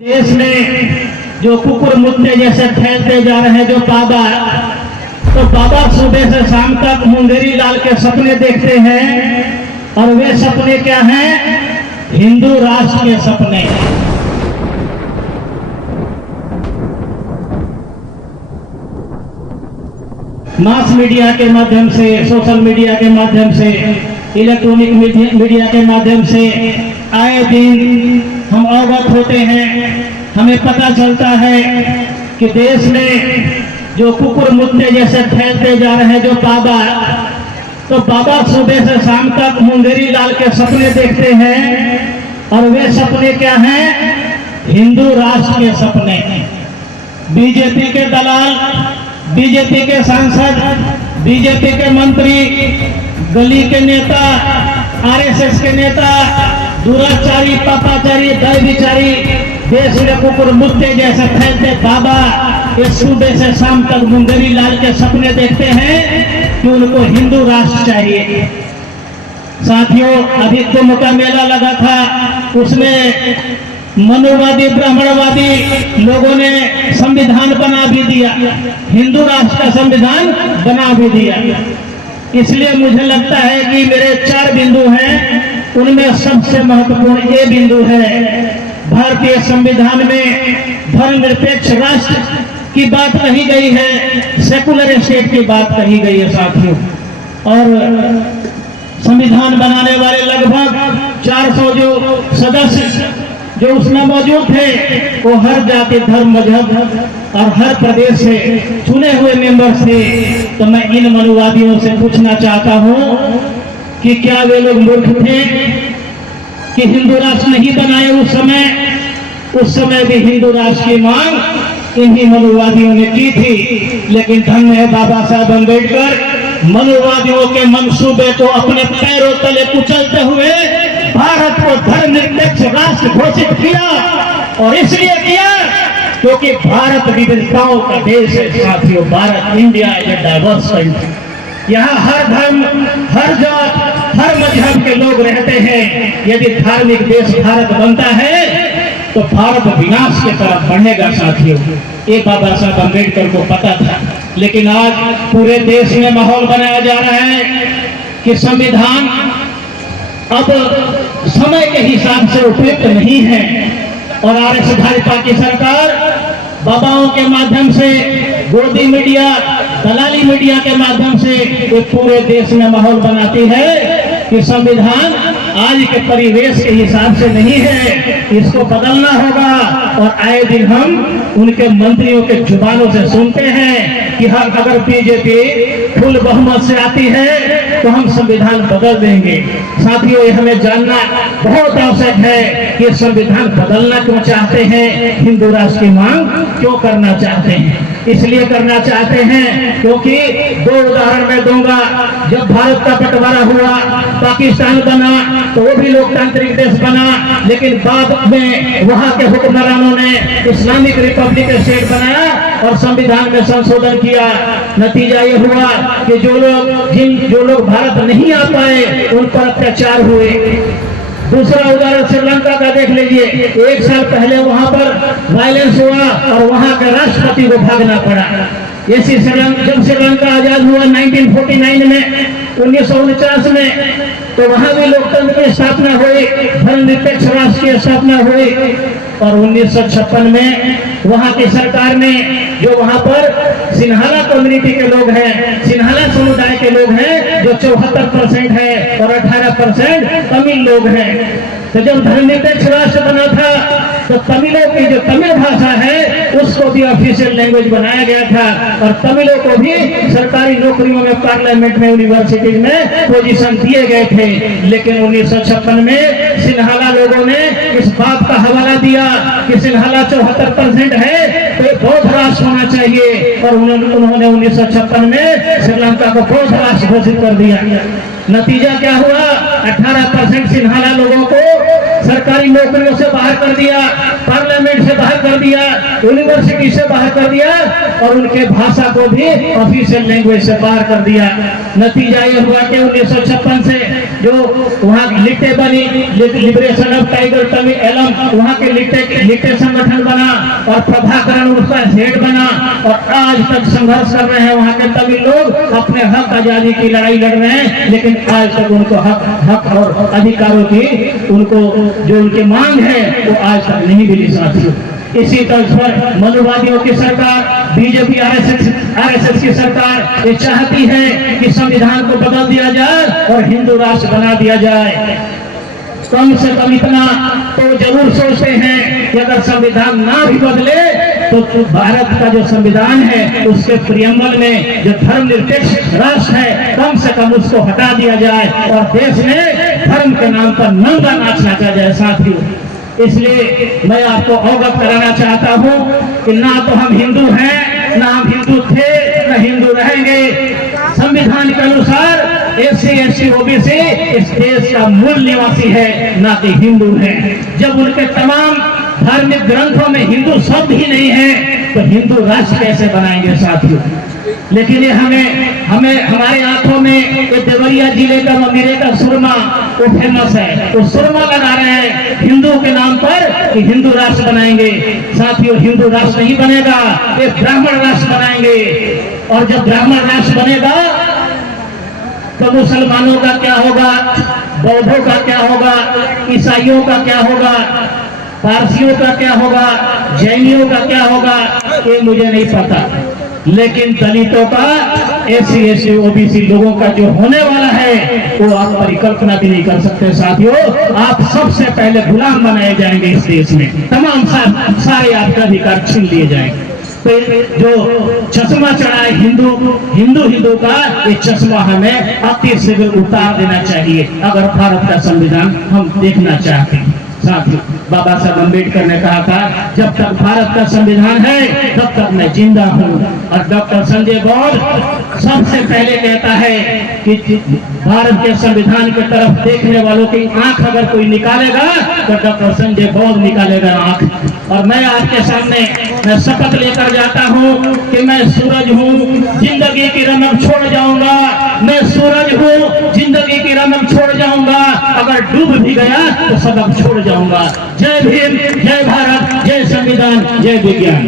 देश में जो कुकुर मुद्दे जैसे फैलते जा रहे हैं, जो बाबा सुबह से शाम तक मुंगेरी लाल के सपने देखते हैं। और वे सपने क्या हैं? हिंदू राष्ट्र के सपने। मास मीडिया के माध्यम से, सोशल मीडिया के माध्यम से, इलेक्ट्रॉनिक मीडिया के माध्यम से आए दिन हम अवगत होते हैं, हमें पता चलता है कि देश में जो कुकुर मुद्दे जैसे फैलते जा रहे हैं, जो बाबा सुबह से शाम तक मुंगेरी लाल के सपने देखते हैं। और वे सपने क्या हैं? हिंदू राष्ट्र के सपने। बीजेपी के दलाल, बीजेपी के सांसद, बीजेपी के मंत्री, गली के नेता, आरएसएस के नेता, दुराचारी, पापाचारी, दैविचारी, देश में कुकुर मुद्दे जैसे फैलते बाबा इस सुबह से शाम तक मुंगेरी लाल के सपने देखते हैं कि उनको हिंदू राष्ट्र चाहिए। साथियों, अभी कुंभ का मेला लगा था, उसमें मनुवादी, ब्राह्मणवादी लोगों ने संविधान बना भी दिया, हिंदू राष्ट्र का संविधान बना भी दिया। इसलिए मुझे लगता है कि मेरे 4 बिंदु हैं, उनमें सबसे महत्वपूर्ण ये बिंदु है, भारतीय संविधान में धर्मनिरपेक्ष राष्ट्र की बात कही गई है, सेकुलर स्टेट की बात कही गई है साथियों। और संविधान बनाने वाले लगभग 400 जो सदस्य जो उसमें मौजूद थे, वो हर जाति, धर्म, मजहब और हर प्रदेश से चुने हुए मेंबर थे। तो मैं इन मनुवादियों से पूछना चाहता हूं कि क्या वे लोग मूर्ख थे कि हिंदू राष्ट्र नहीं बनाए? उस समय भी हिंदू राष्ट्र की मांग इन्हीं मनुवादियों ने की थी। लेकिन धन्य है बाबा साहब अम्बेडकर, मनुवादियों के मंसूबे को अपने पैरों तले कुचलते हुए भारत को धर्मनिरपेक्ष राष्ट्र घोषित किया। और इसलिए किया क्योंकि भारत विविधताओं का देश है साथियों। Bharat, India is a diverse country. यहाँ हर धर्म, हर जात, हर मजहब के लोग रहते हैं। यदि धार्मिक देश भारत बनता है तो भारत विनाश की तरफ बढ़ेगा साथियों। ये बाबा साहब अम्बेडकर को पता था। लेकिन आज पूरे देश में माहौल बनाया जा रहा है कि संविधान अब समय के हिसाब से उपयुक्त नहीं है। और आरएस भाजपा की सरकार बाबाओं के माध्यम से, गोदी मीडिया, दलाली मीडिया के माध्यम से ये पूरे देश में माहौल बनाती है कि संविधान आज के परिवेश के हिसाब से नहीं है, इसको बदलना होगा। और आए दिन हम उनके मंत्रियों के जुबानों से सुनते हैं कि हाँ, अगर बीजेपी फुल बहुमत से आती है तो हम संविधान बदल देंगे। साथियों, ये हमें जानना बहुत आवश्यक है कि संविधान बदलना क्यों चाहते हैं, हिंदू राष्ट्र की मांग क्यों करना चाहते हैं। इसलिए करना चाहते हैं क्योंकि 2 उदाहरण मैं दूंगा। जब भारत का बंटवारा हुआ, पाकिस्तान बना, तो वो भी लोकतांत्रिक देश बना, लेकिन बाद में वहां के हुक्मरानों ने इस्लामिक रिपब्लिक स्टेट बनाया और संविधान में संशोधन किया। नतीजा ये हुआ कि जो लोग भारत नहीं आ पाए उन पर अत्याचार हुए। दूसरा उदाहरण श्रीलंका का देख लीजिए। 1 साल पहले वहां पर वायलेंस हुआ और वहां के राष्ट्रपति को भागना पड़ा। जब श्रीलंका आजाद हुआ 1949 में, 1949 में, तो वहां भी लोकतंत्र की स्थापना हुई, धर्मनिरपेक्ष राष्ट्र की स्थापना हुई। और 1956 में वहां की सरकार ने, जो वहां पर सिन्हाला कम्युनिटी के लोग हैं, सिन्हाला समुदाय के लोग हैं, जो 74% है और 18% तमिल लोग हैं, तो जब धर्मनिरपेक्ष राष्ट्र बना था तो तमिलों की जो तमिल भाषा है उसको भी ऑफिशियल लैंग्वेज बनाया गया था। और तमिलों को भी सरकारी नौकरियों में, पार्लियामेंट में, यूनिवर्सिटीज में पोजीशन दिए गए थे। लेकिन 1956 में सिन्हाला लोगों ने इस बात का हवाला दिया कि सिन्हाला 74% है तो ये बौद्ध राष्ट्र होना चाहिए। और उन्होंने 1956 में श्रीलंका को बौद्ध राष्ट्र घोषित कर दिया। नतीजा क्या हुआ? 18% सिन्हाला लोगों को सरकारी नौकरियों से बाहर कर दिया, पार्लियामेंट से बाहर कर दिया, यूनिवर्सिटी से बाहर कर दिया और उनके भाषा को भी ऑफिशियल लैंग्वेज से बाहर कर दिया। नतीजा ये हुआ कि 1956 से जो वहाँ लिट्टे बनी, Liberation of Tiger Tamil Eelam, वहाँ के लिट्टे संगठन बना और प्रभाकरण उसका हेड बना और आज तक संघर्ष कर रहे हैं वहाँ के तमिल लोग, अपने हक आजादी की लड़ाई लड़ रहे हैं, लेकिन आज तक उनको हक और अधिकारों की उनको जो उनकी मांग है वो आज तक नहीं मिली साथियों। इसी तर्ज पर मनुवादियों की सरकार, बीजेपी आरएसएस की सरकार ये चाहती है कि संविधान को बदल दिया जाए और हिंदू राष्ट्र बना दिया जाए। कम से कम इतना तो जरूर सोचते हैं कि अगर संविधान ना भी बदले तो भारत का जो संविधान है उसके प्रियम्बल में जो धर्मनिरपेक्ष राष्ट्र है कम से कम उसको हटा दिया जाए और देश में धर्म के नाम पर नंगा नाच नाचा जाए साथियों। इसलिए मैं आपको अवगत कराना चाहता हूं कि ना तो हम हिंदू हैं, ना हम हिंदू थे, न हिंदू रहेंगे। संविधान के अनुसार SC ST OBC इस देश का मूल निवासी है, ना कि हिंदू है। जब उनके तमाम धार्मिक ग्रंथों में हिंदू शब्द ही नहीं है तो हिंदू राष्ट्र कैसे बनाएंगे साथियों। लेकिन ये हमें हमारे आंखों में ये देवरिया जिले का ममीरे का सुरमा वो फेमस है, वो सुरमा लगा रहे हैं हिंदू के नाम पर कि हिंदू राष्ट्र बनाएंगे। साथियों हिंदू राष्ट्र नहीं बनेगा, ये ब्राह्मण राष्ट्र बनाएंगे। और जब ब्राह्मण राष्ट्र बनेगा तो मुसलमानों का क्या होगा, बौद्धों का क्या होगा, ईसाइयों का क्या होगा, पारसियों का क्या होगा, जैनियों का क्या होगा, ये मुझे नहीं पता। लेकिन दलितों का, SC ST OBC लोगों का जो होने वाला है वो आप परिकल्पना भी नहीं कर सकते साथियों। आप सबसे पहले गुलाम बनाए जाएंगे इस देश में, तमाम सारे आपके अधिकार छीन लिए जाएंगे। तो जो चश्मा चढ़ा है हिंदू का, ये चश्मा हमें अति शीघ्र उतार देना चाहिए अगर भारत का संविधान हम देखना चाहते हैं साथियों। बाबा साहब अम्बेडकर ने कहा था जब तक भारत का संविधान है तब तक मैं जिंदा हूँ। और डॉक्टर संजय बौद्ध सबसे पहले कहता है कि भारत के संविधान की तरफ देखने वालों की आंख अगर कोई निकालेगा तो डॉक्टर संजय बौद्ध निकालेगा आंख। और मैं आपके सामने मैं शपथ लेकर जाता हूँ कि मैं सूरज हूँ, जिंदगी की रमक छोड़ जाऊंगा। मैं सूरज हूँ, जिंदगी की रमक छोड़ जाऊंगा। अगर डूब भी गया तो सबक छोड़ जाऊंगा। जय भीम, जय भारत, जय संविधान, जय विज्ञान।